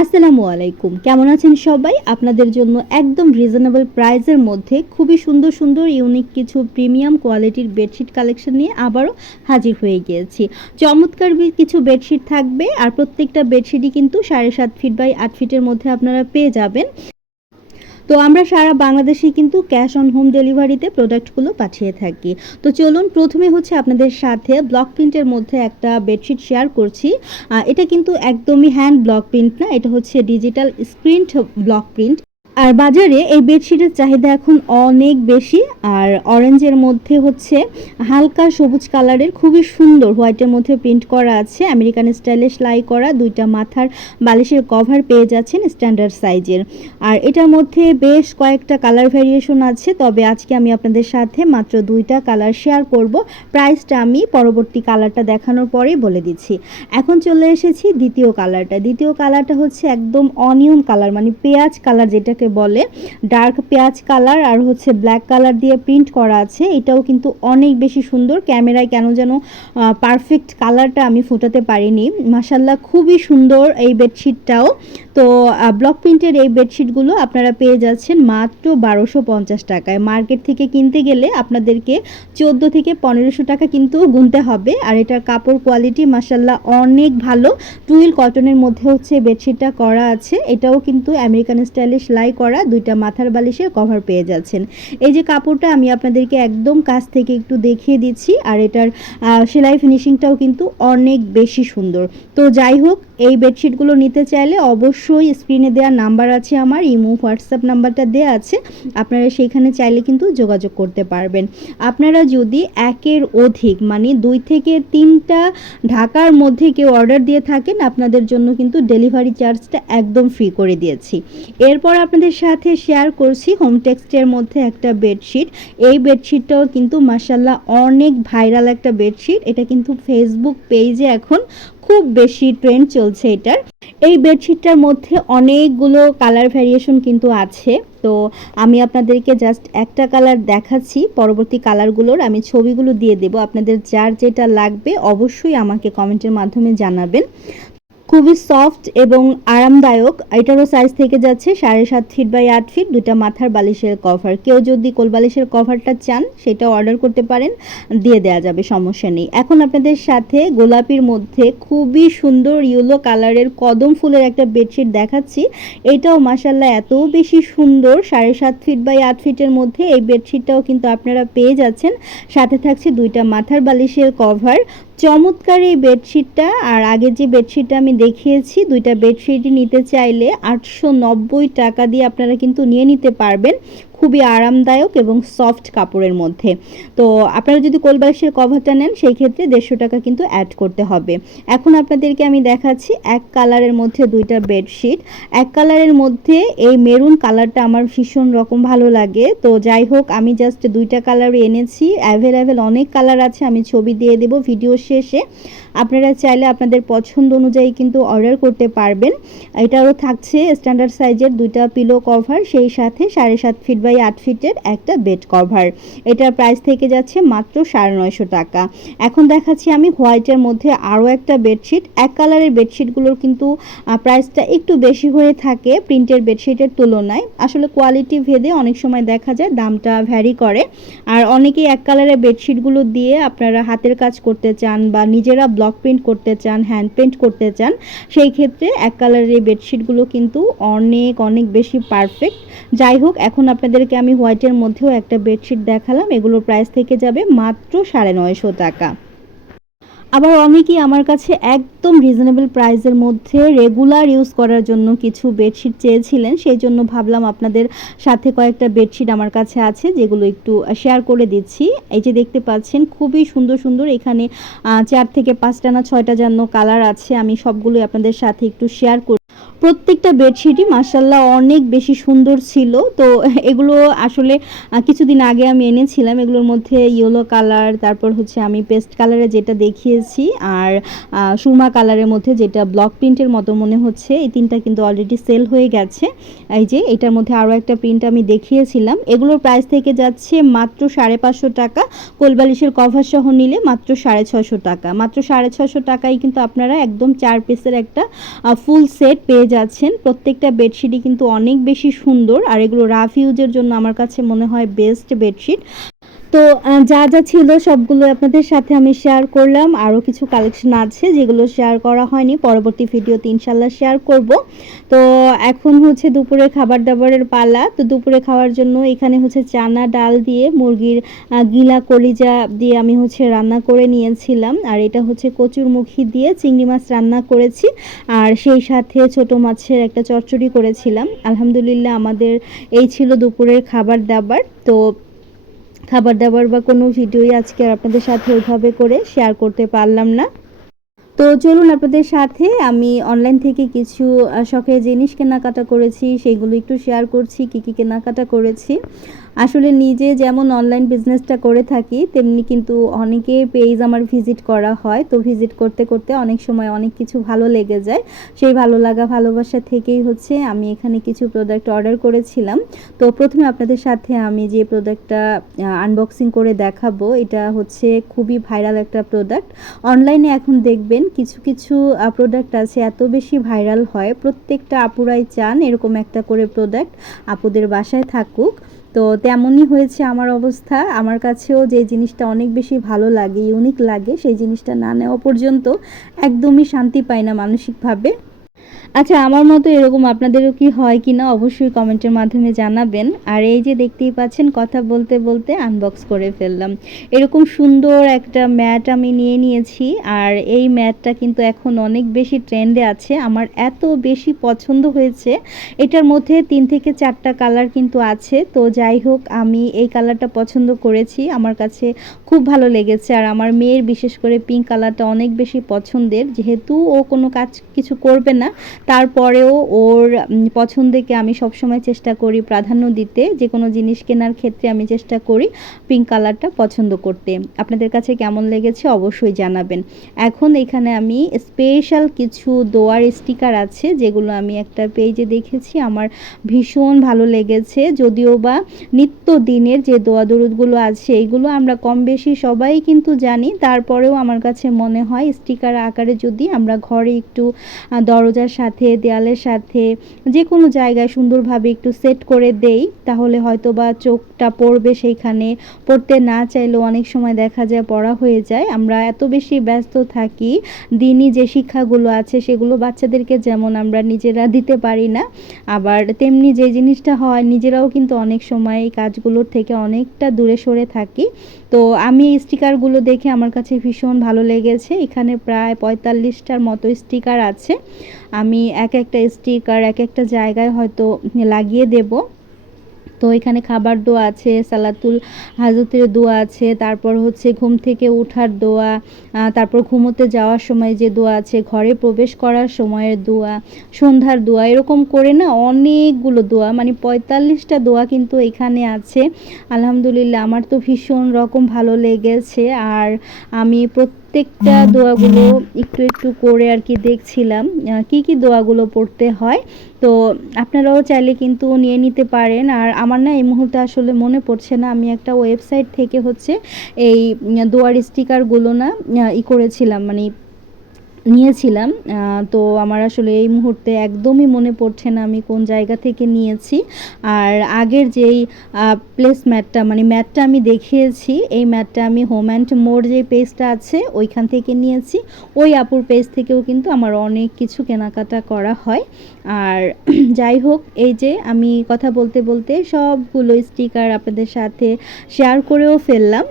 আসসালামু আলাইকুম। কেমন আছেন সবাই? আপনাদের জন্য একদম রিজনেবল প্রাইসের মধ্যে খুবই সুন্দর সুন্দর ইউনিক কিছু প্রিমিয়াম কোয়ালিটির বেডশিট কালেকশন নিয়ে আবারও হাজির হয়ে গিয়েছি। চমৎকার কিছু বেডশিট থাকবে আর প্রত্যেকটা বেডশিটই কিন্তু 7.5 ফিট বাই 8 ফিটের মধ্যে আপনারা পেয়ে যাবেন। তো আমরা সারা বাংলাদেশে কিন্তু ক্যাশ অন হোম ডেলিভারিতে প্রোডাক্টগুলো পাঠিয়ে থাকি। তো চলুন প্রথমে হচ্ছে আপনাদের সাথে ব্লক প্রিন্টের মধ্যে একটা বেডশিট শেয়ার করছি। এটা কিন্তু একদমই হ্যান্ড ব্লক প্রিন্ট না, এটা হচ্ছে ডিজিটাল স্ক্রিন ব্লক প্রিন্ট। আর বাজারে এই বেডশিটের চাহিদা এখন অনেক বেশি। আর অরেঞ্জের মধ্যে হচ্ছে হালকা সবুজ কালারের খুবই সুন্দর হোয়াইটের মধ্যে প্রিন্ট করা আছে, আমেরিকান স্টাইলে সেলাই করা দুইটা মাথার বালিশের কভার পেয়ে যাচ্ছেন স্ট্যান্ডার্ড সাইজের। আর এটার মধ্যে বেশ কয়েকটা কালার ভ্যারিয়েশন আছে, তবে আজকে আমি আপনাদের সাথে মাত্র দুইটা কালার শেয়ার করব। প্রাইসটা আমি পরবর্তী কালারটা দেখানোর পরেই বলে দিচ্ছি। এখন চলে এসেছি দ্বিতীয় কালারটা। দ্বিতীয় কালারটা হচ্ছে একদম অনিয়ন কালার, মানে পেঁয়াজ কালার যেটাকে বলে, ডার্ক পেঁয়াজ কালার আর হচ্ছে ব্ল্যাক কালার দিয়ে প্রিন্ট করা আছে। এটাও কিন্তু অনেক বেশি সুন্দর। ক্যামেরায় কেন যেন পারফেক্ট কালারটা আমি ফোটাতে পারিনি। মাশাল্লাহ খুবই সুন্দর এই বেডশিটটাও। তো ব্লক প্রিন্টের এই বেডশিটগুলো আপনারা পেয়ে যাচ্ছেন মাত্র 1250 টাকায়। মার্কেট থেকে কিনতে গেলে আপনাদেরকে 14 থেকে 1500 টাকা কিন্তু গুনতে হবে। আর এটার কাপড় কোয়ালিটি মাশাল্লাহ অনেক ভালো। টুইল কটনের মধ্যে হচ্ছে বেডশিটটা করা আছে। এটাও কিন্তু আমেরিকান স্টাইলে সেলাই করা দুইটা মাথার বালিশের কভার পেয়ে যাচ্ছেন। এই যে কাপড়টা আমি আপনাদেরকে একদম কাছ থেকে একটু দেখিয়ে দিচ্ছি। আর এটার সেলাই ফিনিশিংটাও কিন্তু অনেক বেশি সুন্দর। তো যাই হোক, এই বেডশিটগুলো নিতে চাইলে অবশ্যই স্ক্রিনে দেওয়া নাম্বার আছে, আমার ইমো হোয়াটসঅ্যাপ নাম্বারটা দেওয়া আছে, আপনারা সেইখানে চাইলে কিন্তু যোগাযোগ করতে পারবেন। আপনারা যদি একের অধিক মানে 2 থেকে 3টা ঢাকার মধ্যে কেউ অর্ডার দিয়ে থাকেন, আপনাদের জন্য কিন্তু ডেলিভারি চার্জটা একদম ফ্রি করে দিয়েছি। এরপর আপনাদের সাথে শেয়ার করছি হোম টেক্সটের মধ্যে একটা বেডশিট। এই বেডশিটটাও কিন্তু মাশাল্লাহ অনেক ভাইরাল একটা বেডশিট। এটা কিন্তু ফেসবুক পেজে এখন খুব বেশি ট্রেন্ড চলছে এটার। এই বেডশিটটার মধ্যে অনেকগুলো কালার ভ্যারিয়েশন কিন্তু আছে। তো আমি আপনাদেরকে জাস্ট একটা কালার দেখাচ্ছি, পরবর্তী কালারগুলোর আমি ছবিগুলো দিয়ে দেব। আপনাদের যার যেটা লাগবে অবশ্যই আমাকে কমেন্টের মাধ্যমে জানাবেন। খুবই সফট এবং আরামদায়ক। এটারও সাইজ থেকে যাচ্ছে 7.5 ফিট বাই 8 ফিট, দুটা মাথার বালিশের কভার। কেউ যদি কোল বালিশের কভারটা চান সেটা অর্ডার করতে পারেন, দিয়ে দেওয়া যাবে, সমস্যা নেই। এখন আপনাদের সাথে গোলাপির মধ্যে খুবই সুন্দর ইয়েলো কালারের কদম ফুলের একটা বেডশিট দেখাচ্ছি। এটাও মাশাল্লাহ এত বেশি সুন্দর। 7.5 ফিট বাই 8 ফিটের মধ্যে এই বেডশিটটাও কিন্তু আপনারা পেয়ে যাচ্ছেন। সাথে থাকছে দুইটা মাথার বালিশের কভার। চমৎকার এই বেডশিটটা। আর আগে যে বেডশিটটা আমি দেখিয়েছি, দুইটা বেডশিটই নিতে চাইলে 890 টাকা দিয়ে আপনারা কিন্তু নিয়ে নিতে পারবেন। খুবই আরামদায়ক এবং সফট কাপড়ের মধ্যে। তো আপনারা যদি কোলবালিশের কভারটা নেন সেই ক্ষেত্রে 150 টাকা কিন্তু অ্যাড করতে হবে। এখন আপনাদেরকে আমি দেখাচ্ছি এক কালারের মধ্যে দুইটা বেডশিট। এক কালারের মধ্যে এই মেরুন কালারটা আমার ভীষণ রকম ভালো লাগে। তো যাই হোক, আমি জাস্ট দুইটা কালার এনেছি। অ্যাভেলেবেল অনেক কালার আছে, আমি ছবি দিয়ে দেব ভিডিও শেষে। আপনারা চাইলে আপনাদের পছন্দ অনুযায়ী কিন্তু অর্ডার করতে পারবেন। এটারও থাকছে স্ট্যান্ডার্ড সাইজের দুইটা পিলো কভার, সেই সাথে 7.5 ফিট বাই 8 ফিটের একটা বেড কভার। এটার প্রাইস থেকে যাচ্ছে মাত্র 950 টাকা। এখন দেখাচ্ছি আমি হোয়াইটের মধ্যে আরও একটা বেডশিট। এক কালারের বেডশিটগুলোর কিন্তু প্রাইসটা একটু বেশি হয়ে থাকে প্রিন্টের বেডশিটের তুলনায়। আসলে কোয়ালিটি ভেদে অনেক সময় দেখা যায় দামটা ভ্যারি করে। আর অনেকেই এক কালারের বেডশিটগুলো দিয়ে আপনারা হাতের কাজ করতে চান বা নিজেরা ব্লক প্রিন্ট করতে চান, হ্যান্ড পেন্ট করতে চান, সেই ক্ষেত্রে এক কালারের এই বেডশিটগুলো কিন্তু অনেক অনেক বেশি পারফেক্ট। যাই হোক, এখন আপনাদেরকে আমি হোয়াইটের মধ্যেও একটা বেডশিট দেখালাম। এগুলোর প্রাইস থেকে যাবে মাত্র 950 টাকা। আবার অনেকেই আমার কাছে একদম রিজনেবল প্রাইসের মধ্যে রেগুলার ইউজ করার জন্য কিছু বেডশিট চেয়েছিলেন, সেই জন্য ভাবলাম আপনাদের সাথে কয়েকটা বেডশিট আমার কাছে আছে যেগুলো একটু শেয়ার করে দিচ্ছি। এই যে দেখতে পাচ্ছেন খুবই সুন্দর সুন্দর, এখানে 4 থেকে 5টা না 6টা যেন কালার আছে। আমি সবগুলোই আপনাদের সাথে একটু শেয়ার করি। প্রত্যেকটা বেডশিটই মাশাল্লাহ অনেক বেশি সুন্দর ছিল। তো এগুলো আসলে কিছুদিন আগে আমি এনেছিলাম। এগুলোর মধ্যে ইয়েলো কালার, তারপর হচ্ছে আমি পেস্ট কালারে যেটা দেখিয়েছি, আর সুরমা কালারের মধ্যে যেটা ব্লক প্রিন্টের মতো মনে হচ্ছে, এই তিনটা কিন্তু অলরেডি সেল হয়ে গেছে। এই যে এটার মধ্যে আরও একটা প্রিন্ট আমি দেখিয়েছিলাম। এগুলোর প্রাইস থেকে যাচ্ছে মাত্র 550 টাকা। কোলবালিশের কভার সহ নিলে মাত্র 650 টাকা। মাত্র 650 টাকায় কিন্তু আপনারা একদম 4 পিসের একটা ফুল সেট পেয়ে যাচ্ছেন। প্রত্যেকটা বেডশিটই কিন্তু অনেক বেশি সুন্দর, আর এগুলো রাফ ইউজের জন্য আমার কাছে মনে হয় বেস্ট বেডশিট। তো যা যা ছিল সবগুলো আপনাদের সাথে আমি শেয়ার করলাম। আরও কিছু কালেকশন আছে যেগুলো শেয়ার করা হয়নি, পরবর্তী ভিডিওতে ইনশাল্লাহ শেয়ার করব। তো এখন হচ্ছে দুপুরে খাবার দাবারের পালা। তো দুপুরে খাওয়ার জন্য এখানে হচ্ছে চানা ডাল দিয়ে মুরগির গিলা কলিজা দিয়ে আমি হচ্ছে রান্না করে নিয়েছিলাম, আর এটা হচ্ছে কচুরমুখী দিয়ে চিংড়ি মাছ রান্না করেছি, আর সেই সাথে ছোট মাছের একটা চচ্চড়ি করেছিলাম। আলহামদুলিল্লাহ আমাদের এই ছিল দুপুরের খাবার দাবার। তো খাবার দাবার বা কোনো ভিডিওই আজকে আর আপনাদের সাথে ওইভাবে করে শেয়ার করতে পারলাম না। তো চলুন আপনাদের সাথে আমি অনলাইন থেকে কিছু শখের জিনিস কেনাকাটা করেছি সেগুলো একটু শেয়ার করছি, কী কী কেনাকাটা করেছি। আসলে নিজে যেমন অনলাইন বিজনেসটা করে থাকি, তেমনি কিন্তু অনেকে পেজ আমার ভিজিট করা হয়। তো ভিজিট করতে করতে অনেক সময় অনেক কিছু ভালো লেগে যায়। সেই ভালো লাগা ভালোবাসা থেকেই হচ্ছে আমি এখানে কিছু প্রোডাক্ট অর্ডার করেছিলাম। তো প্রথমে আপনাদের সাথে আমি যে প্রোডাক্টটা আনবক্সিং করে দেখাবো, এটা হচ্ছে খুবই ভাইরাল একটা প্রোডাক্ট। অনলাইনে এখন দেখবেন কিছু কিছু প্রোডাক্ট আছে এত বেশি ভাইরাল হয়, প্রত্যেকটা আপুরাই চান এরকম একটা করে প্রোডাক্ট আপুদের বাসায় থাকুক। তো তেমনই হয়েছে আমার অবস্থা। আমার কাছেও যে জিনিসটা অনেক বেশি ভালো লাগে, ইউনিক লাগে, সেই জিনিসটা না নেওয়া পর্যন্ত একদমই শান্তি পাই না মানসিকভাবে। আচ্ছা, আমার মতো এরকম আপনাদেরও কি হয় কিনা অবশ্যই কমেন্টের মাধ্যমে জানাবেন। আর এই যে দেখতেই পাচ্ছেন কথা বলতে বলতে আনবক্স করে ফেললাম। এরকম সুন্দর একটা ম্যাট আমি নিয়ে নিয়েছি, আর এই ম্যাটটা কিন্তু এখন অনেক বেশি ট্রেন্ডে আছে, আমার এত বেশি পছন্দ হয়েছে। এটার মধ্যে 3 থেকে 4টা কালার কিন্তু আছে। তো যাই হোক, আমি এই কালারটা পছন্দ করেছি, আমার কাছে খুব ভালো লেগেছে। আর আমার মেয়ের বিশেষ করে পিঙ্ক কালারটা অনেক বেশি পছন্দের, যেহেতু ও কোনো কাজ কিছু করবে না, তারপরেও ওর পছন্দকে আমি সবসময় চেষ্টা করি প্রাধান্য দিতে। যে কোনো জিনিস কেনার ক্ষেত্রে আমি চেষ্টা করি পিঙ্ক কালারটা পছন্দ করতে। আপনাদের কাছে কেমন লেগেছে অবশ্যই জানাবেন। এখন এখানে আমি স্পেশাল কিছু দোয়ার স্টিকার আছে যেগুলো আমি একটা পেজে দেখেছি, আমার ভীষণ ভালো লেগেছে। যদিও বা নিত্যদিনের যে দোয়া দরুদগুলো আছে এগুলো আমরা কম বেশি সবাই কিন্তু জানি, তারপরেও আমার কাছে মনে হয় স্টিকার আকারে যদি আমরা ঘরে একটু দরজার সাথে দেয়ালের সাথে যে কোনো জায়গায় সুন্দরভাবে একটু সেট করে দেই, তাহলে হয়তো বা চোখটা পড়বে সেইখানে। পড়তে না চাইলেও অনেক সময় দেখা যায় পড়া হয়ে যায়। আমরা এত বেশি ব্যস্ত থাকি, দিনই যে শিক্ষাগুলো আছে সেগুলো বাচ্চাদেরকে যেমন আমরা নিজেরা দিতে পারি না, আবার তেমনি যে জিনিসটা হয় নিজেরাও কিন্তু অনেক সময় এই কাজগুলোর থেকে অনেকটা দূরে সরে থাকি। তো আমি এই স্টিকারগুলো দেখে আমার কাছে ভীষণ ভালো লেগেছে। এখানে প্রায় 45টার মতো স্টিকার আছে। আমি এক একটা স্টিকার এক একটা জায়গায় হয়তো লাগিয়ে দেব। তো এখানে খাবার দোয়া আছে, সালাতুল হাজতের দোয়া আছে, তারপর হচ্ছে ঘুম থেকে ওঠার দোয়া, তারপর ঘুমোতে যাওয়ার সময় যে দোয়া আছে, ঘরে প্রবেশ করার সময়ের দোয়া, সন্ধ্যার দোয়া, এরকম করে না অনেকগুলো দোয়া, মানে 45টা দোয়া কিন্তু এখানে আছে। আলহামদুলিল্লাহ আমার তো ভীষণ রকম ভালো লেগেছে। আর আমি প্রত্যেকটা দোয়াগুলো একটু একটু করে আর কি দেখছিলাম কি কি দোয়াগুলো পড়তে হয়। তো আপনারাও চাইলে কিন্তু নিয়ে নিতে পারেন। আর আমার না এই মুহূর্তে আসলে মনে পড়ছে না, আমি একটা ওয়েবসাইট থেকে হচ্ছে এই দোয়ার স্টিকারগুলো না করেছিলাম, মানে নিয়েছিলাম। তো আমার আসলে এই মুহূর্তে একদমই মনে পড়ছে না আমি কোন জায়গা থেকে নিয়েছি। আর আগের যেই প্লেস ম্যাটটা, মানে ম্যাটটা আমি দেখিয়েছি, এই ম্যাটটা আমি হোম অ্যান্ড মোর যে পেজটা আছে ওইখান থেকে নিয়েছি। ওই আপুর পেজ থেকেও কিন্তু আমার অনেক কিছু কেনাকাটা করা হয়। আর যাই হোক, এই যে আমি কথা বলতে বলতে সবগুলো স্টিকার আপনাদের সাথে শেয়ার করেও ফেললাম।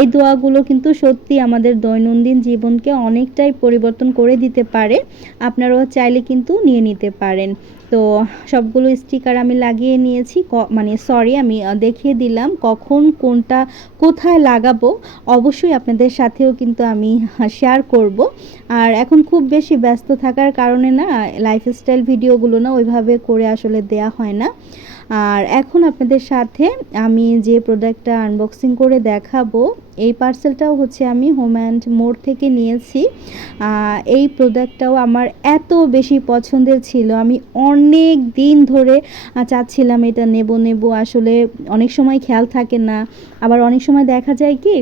এই দোয়াগুলো কিন্তু সত্যি আমাদের দৈনন্দিন জীবনকে অনেকটাই পরিবর্তন করে দিতে পারে। আপনারাও চাইলে কিন্তু নিয়ে নিতে পারেন। তো সবগুলো স্টিকার আমি লাগিয়ে নিয়েছি, মানে সরি আমি দেখিয়ে দিলাম কখন কোনটা কোথায় লাগাবো। অবশ্যই আপনাদের সাথেও কিন্তু আমি শেয়ার করব। আর এখন খুব বেশি ব্যস্ত থাকার কারণে না লাইফস্টাইল ভিডিওগুলো না ওইভাবে করে আসলে দেয়া হয় না। আর এখন আপনাদের সাথে আমি যে প্রোডাক্টটা আনবক্সিং করে দেখাবো, এই পার্সেলটাও হচ্ছে আমি হোম অ্যান্ড মোর থেকে নিয়েছি। এই প্রোডাক্টটাও আমার এত বেশি পছন্দের ছিল, আমি অনেক দিন ধরে চাচ্ছিলাম এটা নেব। আসলে অনেক সময় খেয়াল থাকে না, আবার অনেক সময় দেখা যায় কি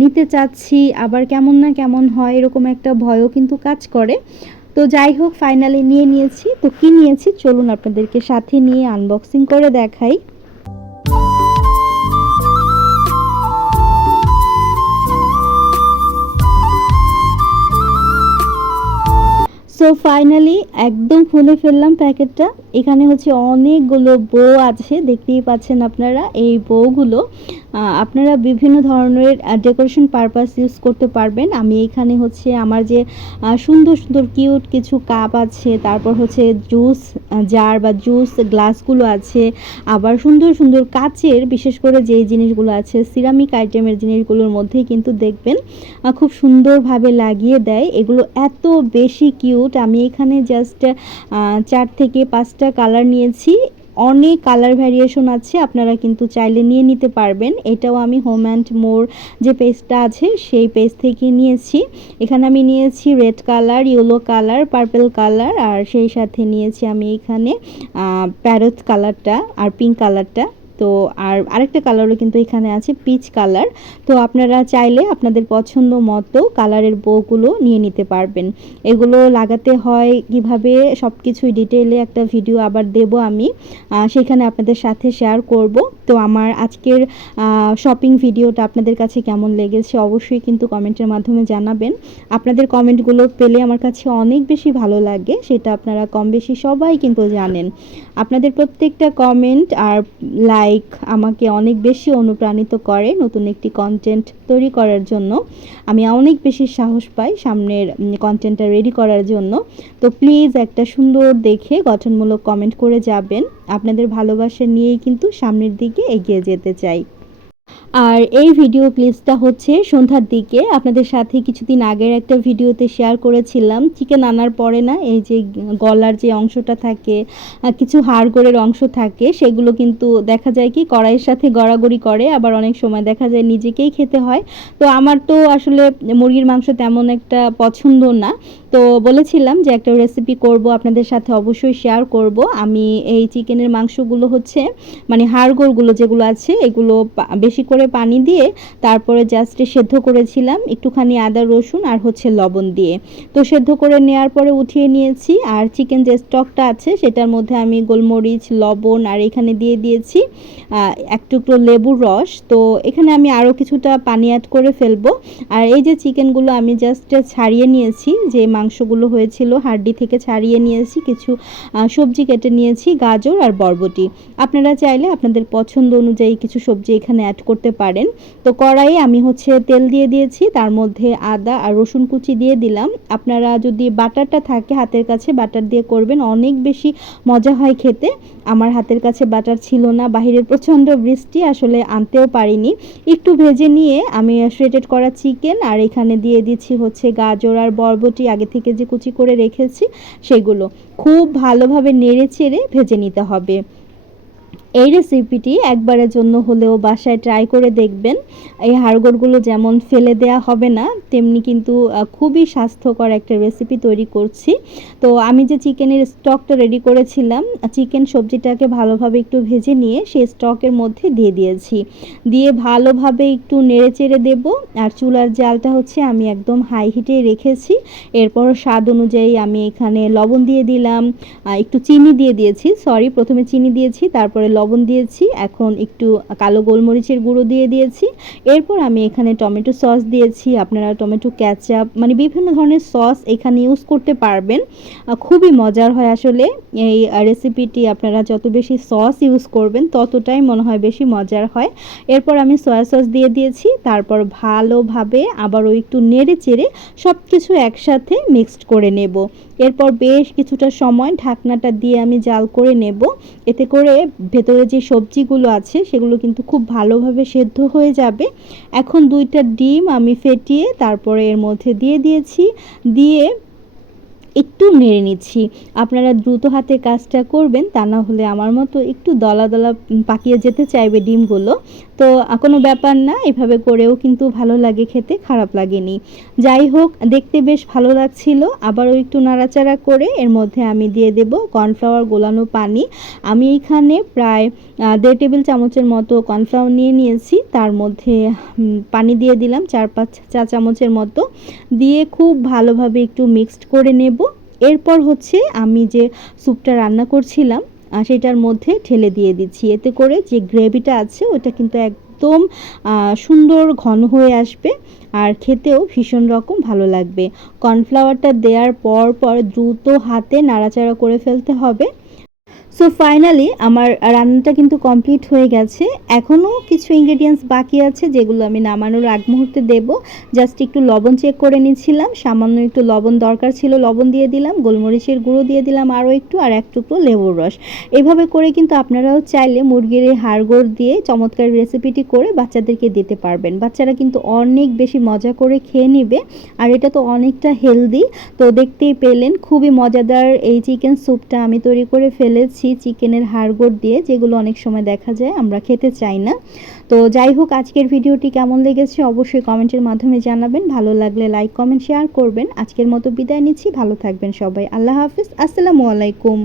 নিতে চাচ্ছি আবার কেমন না কেমন হয়, এরকম একটা ভয়ও কিন্তু কাজ করে। তো যাই হোক ফাইনালি নিয়ে নিয়েছি। তো কি নিয়েছি চলুন আপনাদেরকে সাথে নিয়ে আনবক্সিং করে দেখাই। সো ফাইনালি একদম খুলে ফেললাম প্যাকেটটা। এখানে হচ্ছে অনেকগুলো বো আছে, দেখতেই পাচ্ছেন আপনারা। এই বউগুলো আপনারা বিভিন্ন ধরনের ডেকোরেশন পারপাস ইউজ করতে পারবেন। আমি এখানে হচ্ছে আমার যে সুন্দর সুন্দর কিউট কিছু কাপ আছে, তারপর হচ্ছে জুস জার বা জুস গ্লাসগুলো আছে, আবার সুন্দর সুন্দর কাচের বিশেষ করে যেই জিনিসগুলো আছে সিরামিক আইটেমের জিনিসগুলোর মধ্যেই কিন্তু দেখবেন খুব সুন্দরভাবে লাগিয়ে দেয়। এগুলো এত বেশি কিউট। আমি এখানে জাস্ট 4 থেকে 5টা কালার নিয়েছি। অনেক কালার ভ্যারিয়েশন আছে, আপনারা কিন্তু চাইলে নিয়ে নিতে পারবেন। এটাও আমি হোম অ্যান্ড মোর যে পেজটা আছে সেই পেজ থেকে নিয়েছি। এখানে আমি নিয়েছি red colour, yellow colour, purple colour, আর সেই সাথে নিয়েছি আমি এখানে প্যারট কালারটা আর পিঙ্ক কালারটা। তো আর আরেকটা কালারও কিন্তু এখানে আছে পিচ কালার। তো আপনারা চাইলে আপনাদের পছন্দ মতো কালারের বউগুলো নিয়ে নিতে পারবেন। এগুলো লাগাতে হয় কিভাবে সব কিছুই ডিটেইলে একটা ভিডিও আবার দেব আমি, সেখানে আপনাদের সাথে শেয়ার করব। তো আমার আজকের শপিং ভিডিওটা আপনাদের কাছে কেমন লেগেছে অবশ্যই কিন্তু কমেন্টের মাধ্যমে জানাবেন। আপনাদের কমেন্টগুলো পেলে আমার কাছে অনেক বেশি ভালো লাগে, সেটা আপনারা কম বেশি সবাই কিন্তু জানেন। আপনাদের প্রত্যেকটা কমেন্ট আর লাইক আমাকে অনেক বেশি অনুপ্রাণিত করে নতুন একটি কন্টেন্ট তৈরি করার জন্য। আমি অনেক বেশি সাহস পাই সামনের কন্টেন্টটা রেডি করার জন্য। তো প্লিজ একটা সুন্দর দেখে গঠনমূলক কমেন্ট করে যাবেন। আপনাদের ভালোবাসা নিয়েই কিন্তু সামনের দিকে এগিয়ে যেতে চাই। আর এই ভিডিও ক্লিপসটা হচ্ছে সন্ধ্যার দিকে আপনাদের সাথে কিছুদিন আগের একটা ভিডিওতে শেয়ার করেছিলাম। চিকেন আনার পরে না এই যে গলার যে অংশটা থাকে, কিছু হাড়গোড়ের অংশ থাকে, সেগুলো কিন্তু দেখা যায় কি কড়াইয়ের সাথে গড়াগড়ি করে, আবার অনেক সময় দেখা যায় নিজেকেই খেতে হয়। তো আমার তো আসলে মুরগির মাংস তেমন একটা পছন্দ না। তো বলেছিলাম যে একটা রেসিপি করব, আপনাদের সাথে অবশ্যই শেয়ার করব। আমি এই চিকেনের মাংসগুলো হচ্ছে মানে হাড়গোড়গুলো যেগুলো আছে এগুলো বেশি করে পানি দিয়ে তারপরে জাস্ট সেদ্ধ করেছিলাম একটুখানি আদা রসুন আর হচ্ছে লবণ দিয়ে। তো সেদ্ধ করে নেওয়ার পরে উঠিয়ে নিয়েছি। আর চিকেন যে স্টকটা আছে সেটার মধ্যে আমি গোলমরিচ, লবণ আর এখানে দিয়ে দিয়েছি এক টুকরো লেবুর রস। তো এখানে আমি আরও কিছুটা পানি অ্যাড করে ফেলবো। আর এই যে চিকেনগুলো আমি জাস্ট ছাড়িয়ে নিয়েছি, যে মাংসগুলো হয়েছিল হাড্ডি থেকে ছাড়িয়ে নিয়েছি, কিছু সবজি কেটে নিয়েছি, গাজর আর বরবটি। আপনারা চাইলে আপনাদের পছন্দ অনুযায়ী কিছু সবজি এখানে অ্যাড করতে পারেন। তো কড়াইয়ে আমি হচ্ছে তেল দিয়ে দিয়েছি, তার মধ্যে আদা আর রসুন কুচি দিয়ে দিলাম। আপনারা যদি বাটারটা থাকে হাতের কাছে বাটার দিয়ে করবেন, অনেক বেশি মজা হয় খেতে। আমার হাতের কাছে বাটার ছিল না, বাহিরের প্রচণ্ড বৃষ্টি, আসলে আনতেও পারিনি। একটু ভেজে নিয়ে আমি শ্রেডেড করা চিকেন আর এখানে দিয়ে দিচ্ছি হচ্ছে গাজর আর বরবটি আগে থেকে যে কুচি করে রেখেছি সেগুলো খুব ভালোভাবে নেড়ে চেড়ে ভেজে নিতে হবে। এই রেসিপিটি একবারের জন্য হলেও বাসায় ট্রাই করে দেখবেন। এই হাড়গোড়গুলো যেমন ফেলে দেয়া হবে না, তেমনি কিন্তু খুবই স্বাস্থ্যকর একটা রেসিপি তৈরি করছি। তো আমি যে চিকেনের স্টকটা রেডি করেছিলাম, চিকেন সবজিটাকে ভালোভাবে একটু ভেজে নিয়ে সেই স্টকের মধ্যে দিয়ে দিয়েছি। দিয়ে ভালোভাবে একটু নেড়ে চেড়ে দেব। আর চুলার জালটা হচ্ছে আমি একদম হাই হিটে রেখেছি। এরপর স্বাদ অনুযায়ী আমি এখানে লবণ দিয়ে দিলাম, একটু চিনি দিয়ে দিয়েছি, প্রথমে চিনি দিয়েছি, তারপরে লবণ দিয়েছি, এখন একটু কালো গোলমরিচের গুঁড়ো দিয়ে দিয়েছি। এরপর আমি এখানে টমেটো সস দিয়েছি। আপনারা টমেটো ক্যাচাপ মানে বিভিন্ন ধরনের সস এখানে ইউজ করতে পারবেন, খুবই মজার হয় আসলে এই রেসিপিটি। আপনারা যত বেশি সস ইউজ করবেন ততটাই মনে হয় বেশি মজার হয়। এরপর আমি সয়া সস দিয়ে দিয়েছি, তারপর ভালোভাবে আবারও একটু নেড়ে চেড়ে সব কিছু একসাথে মিক্সড করে নেব। এরপর বেশ কিছুটা সময় ঢাকনাটা দিয়ে আমি জাল করে নেব। এতে করে ভেতরে যে সবজিগুলো আছে সেগুলো কিন্তু খুব ভালোভাবে সেদ্ধ হয়ে যাবে। এখন 2টা ডিম আমি ফেটিয়ে তারপরে এর মধ্যে দিয়ে দিয়েছি, দিয়ে একটু নেড়ে নিচ্ছি। আপনারা দ্রুত হাতে কাজটা করবেন, তা না হলে আমার মতো একটু দলা দলা পাকিয়ে যেতে চাইবে ডিমগুলো। তো কোনো ব্যাপার না, এভাবে করেও কিন্তু ভালো লাগে খেতে, খারাপ লাগেনি। যাই হোক দেখতে বেশ ভালো লাগছিল। আবারও একটু নাড়াচাড়া করে এর মধ্যে আমি দিয়ে দেব কর্নফ্লাওয়ার গোলানো পানি। আমি এখানে প্রায় 1.5 টেবিল চামচের মতো কর্নফ্লাওয়ার নিয়ে নিয়েছি, তার মধ্যে পানি দিয়ে দিলাম 4-5 চা চামচের মতো, দিয়ে খুব ভালোভাবে একটু মিক্সড করে নেব। এরপর হচ্ছে আমি যে স্যুপটা রান্না করছিলাম সেটার মধ্যে ঢেলে দিয়ে দিচ্ছি। এতে করে যে গ্রেভিটা আছে ওটা কিন্তু একদম সুন্দর ঘন হয়ে আসবে আর খেতেও ভীষণ রকম ভালো লাগবে। কর্নফ্লাওয়ারটা দেওয়ার পর দ্রুত হাতে নাড়াচাড়া করে ফেলতে হবে। সো ফাইনালি আমার রান্নাটা কিন্তু কমপ্লিট হয়ে গেছে। এখনও কিছু ইনগ্রেডিয়েন্টস বাকি আছে যেগুলো আমি নামানোর আগ মুহূর্তে দেব। জাস্ট একটু লবণ চেক করে নিচ্ছিলাম, সামান্য একটু লবণ দরকার ছিল, লবণ দিয়ে দিলাম, গোলমরিচের গুঁড়ো দিয়ে দিলাম আরও একটু, আর এক টুকরো লেবুর রস। এভাবে করে কিন্তু আপনারাও চাইলে মুরগির এই হাড়গোড় দিয়ে চমৎকার রেসিপিটি করে বাচ্চাদেরকে দিতে পারবেন। বাচ্চারা কিন্তু অনেক বেশি মজা করে খেয়ে নেবে আর এটা তো অনেকটা হেলদি। তো দেখতেই পেলেন খুবই মজাদার এই চিকেন স্যুপটা আমি তৈরি করে ফেলেছি চিকেনের হাড়গোড় দিয়ে, যেগুলো অনেক সময় দেখা যায় আমরা খেতে চাই না। তো যাই হোক, আজকের ভিডিওটি কেমন লেগেছে অবশ্যই কমেন্টের মাধ্যমে জানাবেন। ভালো লাগলে লাইক কমেন্ট শেয়ার করবেন। আজকের মতো বিদায় নিচ্ছি, ভালো থাকবেন সবাই। আল্লাহ হাফিজ, আসসালামু আলাইকুম।